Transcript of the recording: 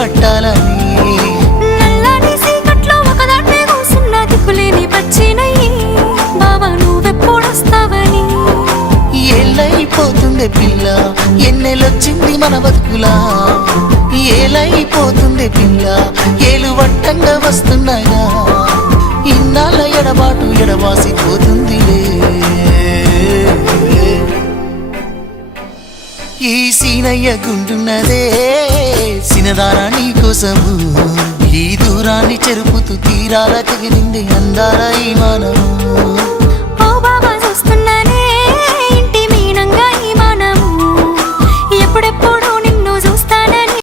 పట్టాలని నల్లని సీకట్లో ఒకదాన్నే కూసున్న దిక్కులేని పచ్చినయ్యి బావా నువ్వెప్పుడొస్తావని ఏళ్ళైపోతుండే పిల్ల ఎన్నెలొచ్చింది మన బతుకులా ఏలైపోతుండే పిల్ల ఏలు వట్టంగా వస్తున్నాయా ఇన్నాళ్ళ ఎడబాటు ఎడవాసిపోతుందిలే ఈ సీనయ్య గుండున్నదే సినదారా నీ కోసము ఈ దూరాన్ని చెరుపుతూ తీరాల తెగిరింది అందాల ఈ మానవు